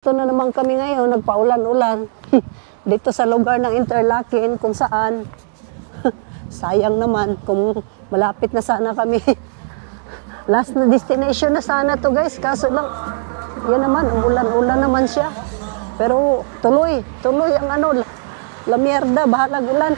Ito na naman kami ngayon, nagpaulan-ulan. Dito sa lugar ng Interlaken kung saan. Sayang naman kung malapit na sana kami. Last na destination na sana to guys. Kaso lang, yan naman, umulan-ulan naman siya. Pero tuloy ang ano, la mierda, bahalag ulan.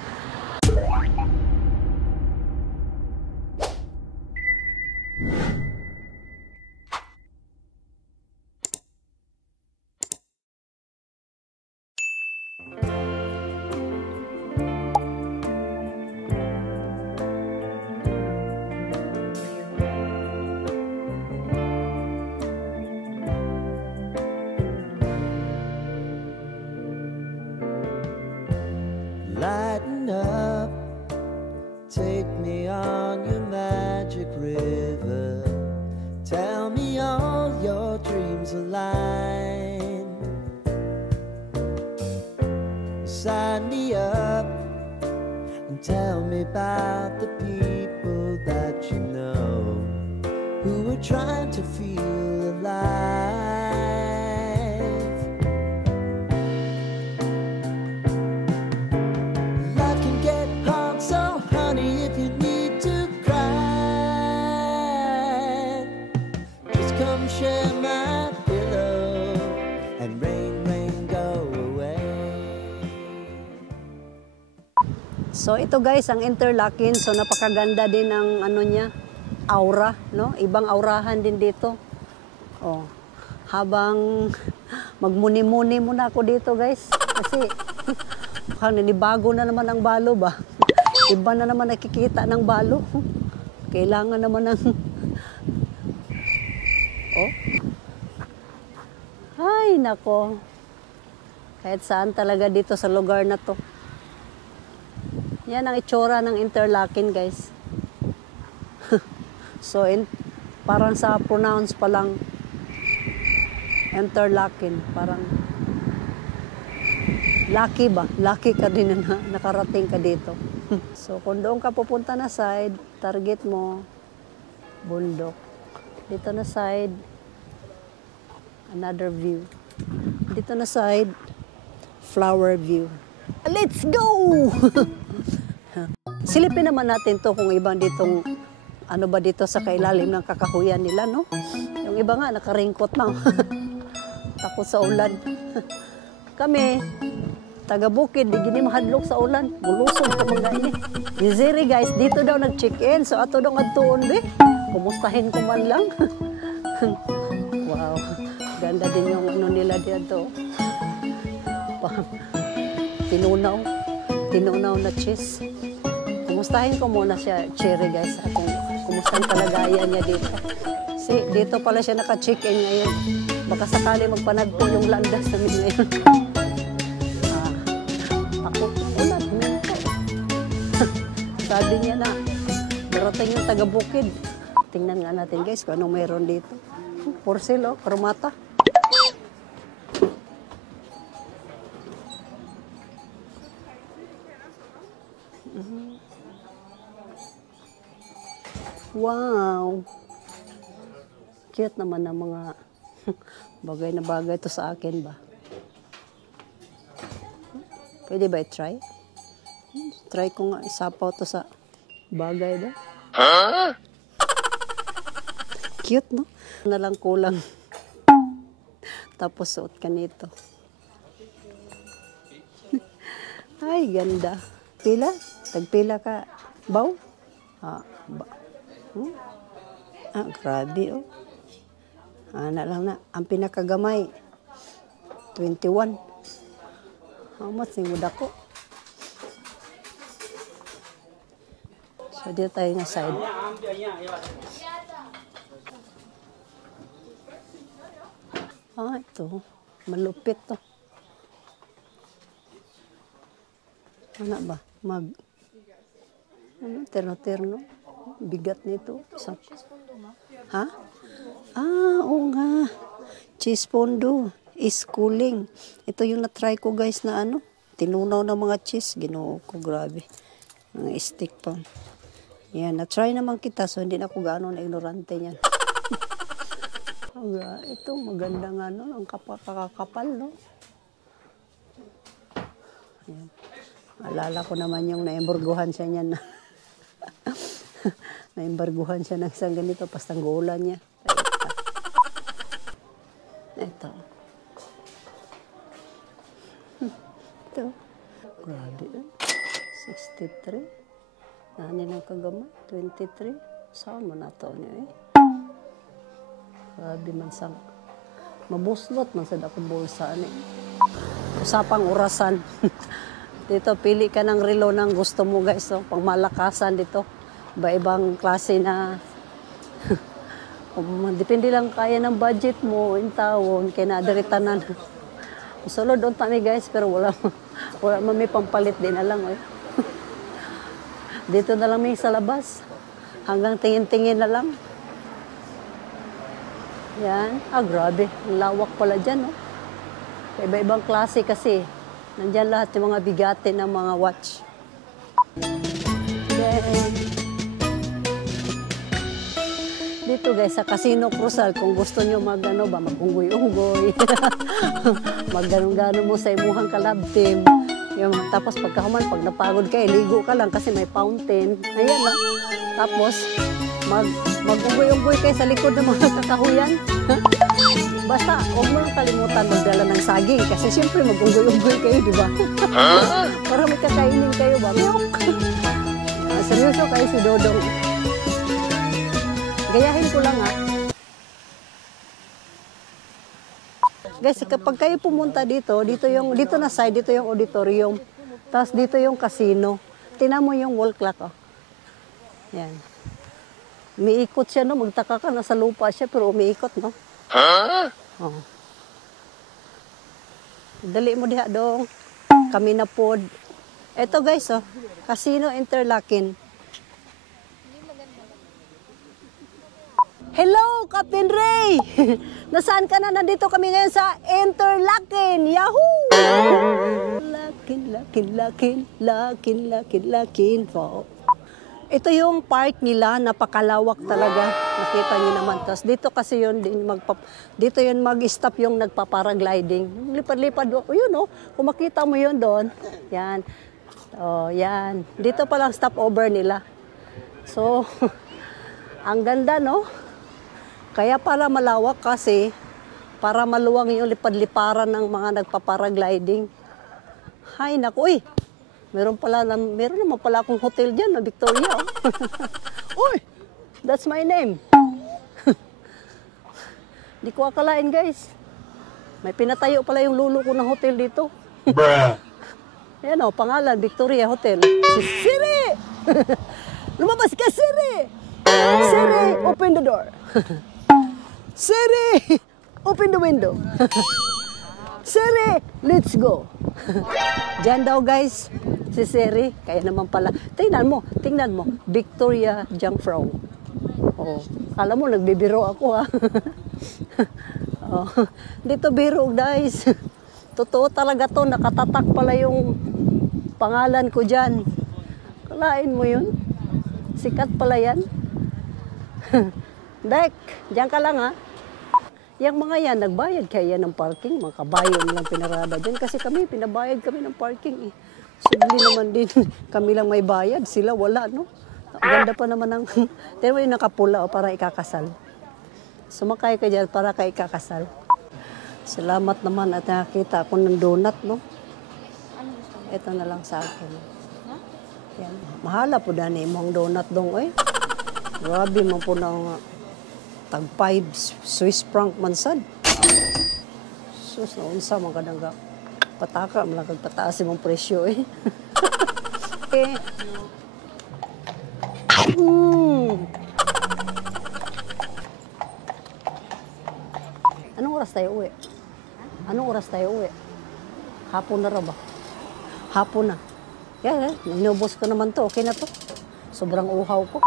Lighten up, take me on your magic river. Tell me all your dreams align. Sign me up and tell me about the people that you know who are trying to feel alive. Come share my pillow and rain, go away. So ito guys, ang Interlaken. So napakaganda din ng ano niya, aura, no? Ibang aurahan din dito. Oh, habang magmuni-muni muna ako dito guys. Kasi nanibago na naman ang balo ba? Iba na naman nakikita ng balo. Kailangan naman ng oh. Ay, nako. Kahit saan talaga dito sa lugar na to. Yan ang itsura ng Interlaken, guys. So, parang sa pronounce pa lang Interlaken. Parang lucky ba? Lucky ka din na nakarating ka dito. So, kung doon ka pupunta na side, target mo, bundok. Dito na side, another view. Dito na side, flower view. Let's go! Silipin naman natin to kung ibang ditong, ano ba dito sa kailalim ng kakahuyan nila, no? Yung iba nga, nakaringkot na. Takot sa ulan. Kami, taga-bukid, di gini mahadlok sa ulan. Bulusog ka mga ini. Ziri guys, dito daw nag-check-in. So ato daw nagtuon, be. Kumustahin ko man lang. Wow. Ganda din yung ano nila dito. Tinunaw na cheese. Kumustahin ko muna siya, Cherry guys. Kung kumusta ang kalagayan niya dito. See, dito pala siya naka-check-in ngayon. Baka sakali magpanagpo yung landas namin ngayon. Takot ulat. Sabi niya na, darating yung taga-bukid. Tingnan nga natin guys kung anong meron dito. Porcel, kromata. Wow! Cute naman ang mga bagay na bagay to sa akin ba? Pwede ba i-try? Try ko nga isapaw to sa bagay ba? Huh? Cute, no? Na lang kulang. Tapos suot ka nito. Ay, ganda. Pila? Tagpila ka. Baw? Grabe, oh. Na lang na. Ang pinakagamay, 21. How much yung muda ko? So, dito tayo nga side. Ito. Malupit to. Ano ba? Terno-terno. Bigat nito. Ha? Oo nga. Cheese fondue is cooling. Ito yung na-try ko guys na ano. Tinunaw ng mga cheese. Ginoo ko, grabe. Mga stick pa. Yan, na-try naman kita. So, hindi na ako gaano na ignorante niyan. Ito, maganda nga, no? Ang kakapal, no? Ayan. Alala ko naman yung naimburguhan siya niyan. Naimburguhan siya ng isang ganito, pastanggulan niya. Ito. Ito. Grabe, 63. Nani ng kagamay? 23. Saan mo na ito niya, eh? Grabe man sang. Mabuslot man sa akong bulsa, eh. Usapang orasan. Dito, pili ka ng relo ng gusto mo, guys. So, pang malakasan dito. Iba-ibang klase na. Depende lang kaya ng budget mo, in taon, kaya nadaritanan. Solo doon kami, guys, pero wala may pampalit din na lang. Eh. Dito na lang may sa labas. Hanggang tingin-tingin na lang. Yan. Grabe. Ang lawak pala dyan, no? Iba-ibang klase kasi. Nandyan lahat yung mga bigate ng mga watch. Then, dito guys, sa Casino Cruzal, kung gusto nyo mag-unggoy-unggoy, mag-ganong-ganon mo sa imuhang kalab team. Tapos pagkahuman, pag napagod ka, ligo ka lang kasi may fountain. Ayan na. Tapos, mag-unggoy-unggoy kayo sa likod ng mga kakahuyan. Basta, huwag mo lang kalimutan magdala ng saging kasi siyempre mag-unggoy-unggoy kayo, di ba? Para may kakainin kayo ba? Milk! Seryoso kayo si Dodong. Gayahin ko lang, ha? Guys, kapag kayo pumunta dito na side, dito yung auditorium. Tapos dito yung casino. Tingnan mo yung wall clock, oh. Yan. Umiikot siya, no? Magtaka ka, nasa lupa siya, pero umiikot, no? Oh. Dali mo diha dong. Kami na pod. Ito guys, oh. Casino Interlaken. Hello, Captain Ray! Nasaan ka na? Nandito kami ngayon sa Interlaken. Yahoo! Lakin. Wow. Ito yung park nila, napakalawak talaga. Nakita niyo naman. Tapos dito kasi yun, dito yun mag-stop yung nagpa-paragliding. Lipad-lipad, yun oh, kung makita mo yun doon. Yan. Oh, yan. Dito pa lang stopover nila. So, ang ganda, no? Kaya para malawak kasi, para maluwang yung lipad-liparan ng mga nagpa-paragliding. Hay, naku, uy! Meron naman pala akong hotel dyan, na Victoria. Oh. Uy, that's my name. Di ko akalain, guys. May pinatayo pala yung lulo ko ng hotel dito. Bruh. Yan o, pangalan, Victoria Hotel. Si Siri! Lumabas ka, Siri! Siri, open the door. Siri, open the window. Siri, let's go. Diyan daw, guys. Si Siri, kaya naman pala. Tingnan mo. Victoria Jungfrau. Oh, kala mo nagbibiro ako, ha. Oh, dito biro, guys. Totoo talaga to, nakatatak pala yung pangalan ko diyan. Kalain mo yun? Sikat pala yan. Dek, diyan ka lang, ha. Yang mga yan, nagbayad kaya ng parking. Mga kabayo nilang pinarada dyan. Kasi pinabayad kami ng parking, eh. Subli naman din, kami lang may bayad, sila wala, no? Ganda pa naman ng, pero yung nakapula, para ikakasal. Sumakay ka dyan para ka ikakasal. Salamat naman at nakita ako ng donut, no? Ito na lang sa akin. Yan. Mahala po dani mong donut dong, eh. Grabe mo po ng tag 5 Swiss franc mansad. Sus, naunsa mga kadangga. Pataka, malagag pataas mong presyo, eh. Okay. Anong oras tayo uwi? Hapon na ra ba? Hapon na. Yan, inubos ko naman to. Okay na to. Sobrang uhaw ko.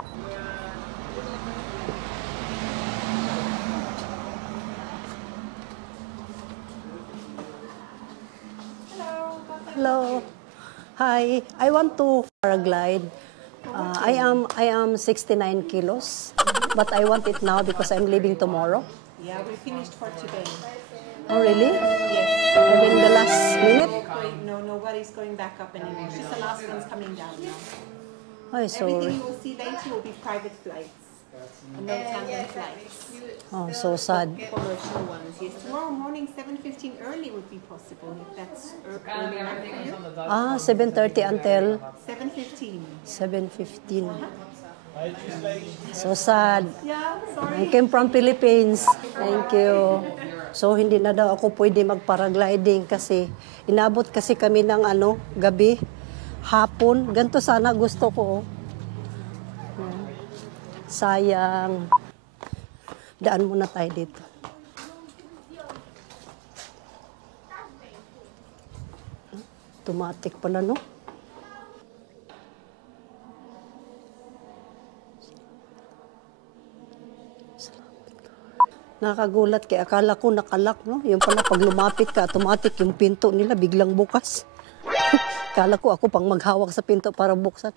Hello. Hi. I want to paraglide. I am 69 kilos, but I want it now because I'm leaving tomorrow. Yeah, we finished for today. Oh, really? Yes. Even the last minute? No, nobody's going back up anymore. Just the last one's coming down now. Ay, Everything sorry. you will see later will be private flights. And no tandem flights. Oh, so sad. Commercial ones. Yes, tomorrow morning 7:15 early would be possible if that's early enough for you. Ah, 7:30 until 7:15. 7:15. So sad. Yeah, I sorry. came from Philippines. Thank you. So, hindi na daw ako pwede mag-paragliding kasi inabot kasi kami ng gabi, hapon. Ganito sana gusto ko. Sayang. Daan muna tayo dito. Automatic pala, no? Nakagulat kay akala ko nakalak, no? Yung pala pag lumapit ka, automatic yung pinto nila biglang bukas. Akala ko ako pang maghawak sa pinto para buksan.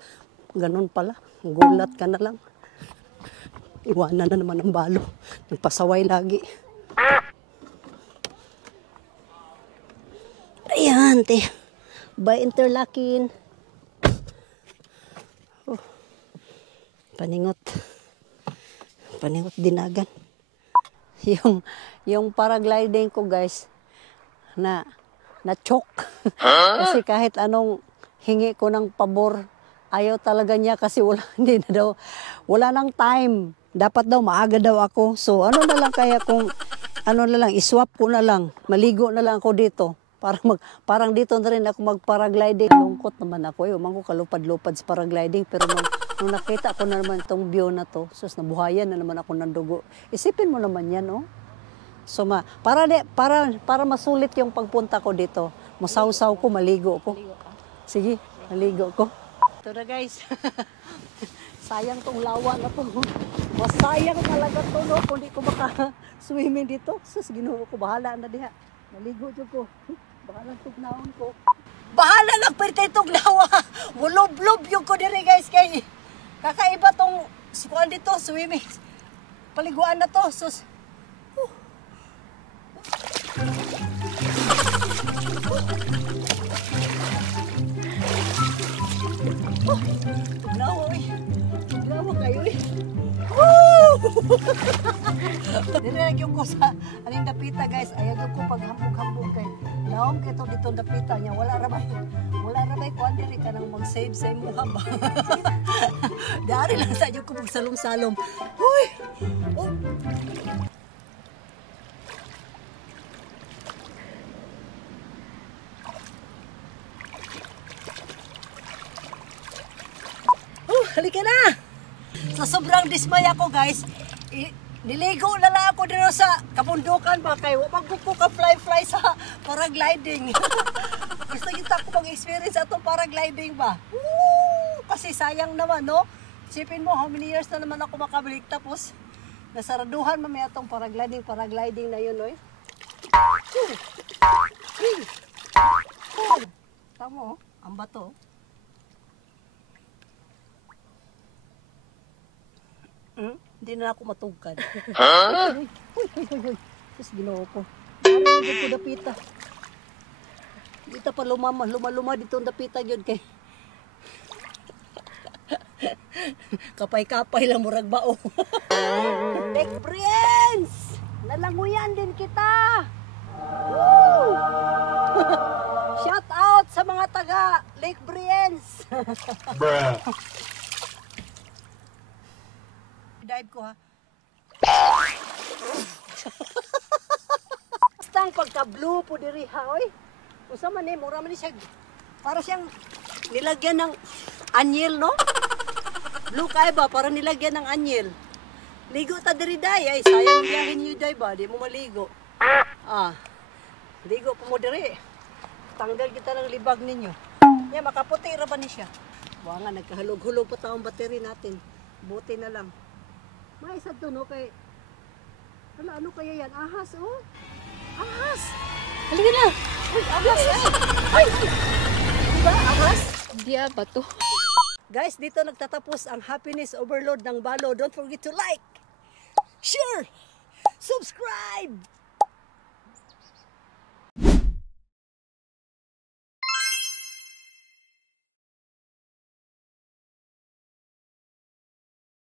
Ganun pala. Gulat ka na lang. Iwanan na naman ang balo. Nagpasaway lagi. Ayan, te. By interlocking. Oh. Paningot. Paningot dinagan. Yung paragliding ko, guys, na choke. Kasi kahit anong hingi ko ng pabor, ayaw talaga niya kasi hindi na daw, wala nang time. Dapat daw maaga daw ako. So ano na lang kaya kung iswap ko na lang, maligo na lang ako dito. Parang dito na rin ako mag-paragliding. Lungkot naman ako. Umang ko kalupad-lupad sa paragliding. Pero nung nakita ko na naman itong view na to, sus, nabuhayan na naman ako ng dugo. Isipin mo naman yan, oh. So, para masulit yung pagpunta ko dito, masaw-saw ko, maligo ko. Sige, maligo ko. Ito na, guys. Sayang tong lawa na to. Masayang talaga to, no? Kung di ko maka-swimming dito. Sus, Ginoo ko, bahala na diha. Maligo dyan ko. Bahala tugnaon ko. Bahala lang pwede tugnawa. Wulob-lob yung ko diri, guys. Kay kakaiba tong sikuan dito, swimming. Paliguan na to. Sus. Tugnawa, uy. Tugnawa kayo, uy. Direk yung ko sa aning dapita, guys. Ayaw yung ko paghambog-hambog kay laom kito dito dapita niya. Wala ra bay kuan diri ka nang mag-save sa imong hamba. Dari lang sa iyo ko magsalom-salom. Uy. Oh. Halika na! Sa sobrang dismay ako, guys, niligo na lang ako dito sa kapundukan ba kay wag ko ka fly sa paragliding. Gusto kita ko mag-experience atong paragliding ba. Woo! Kasi sayang naman, no? Sipin mo, how many years na naman ako makabalik tapos nasaraduhan mamaya atong paragliding na yun, no? Tamo, ang bato. Hindi na ako matugkad. Huh? Uy. Tapos ginawa ko. Parang hindi ko dapita. Dito pa luma dito ang dapita yun kay. Kapay-kapay lang murag bao. Lake Brienz! Nalanguyan din kita! Woo! Shout out sa mga taga Lake Brienz! Bruh! Dive ko, ha. Basta ang pagka-blue po diri, ha, oy. Usa man mura man siya. Para siyang nilagyan ng anyel, no? Blue kay ba para nilagyan ng anyel. Ligo ta diri day, ay sayang biyahin niyo day ba, di mo maligo. Ligo po mo diri. Tanggal kita ng libag ninyo. Ya makaputi ra ba ni siya? Wa nga nagkahulog-hulog pa taong battery natin. Buti na lang. May isa to, no, kay... ano kaya yan? Ahas, oh! Ahas! Halika na! Uy, ahas! Ay! Diba, ahas? Hindi ba to? Guys, dito nagtatapos ang happiness overload ng Balo. Don't forget to like, share, Subscribe!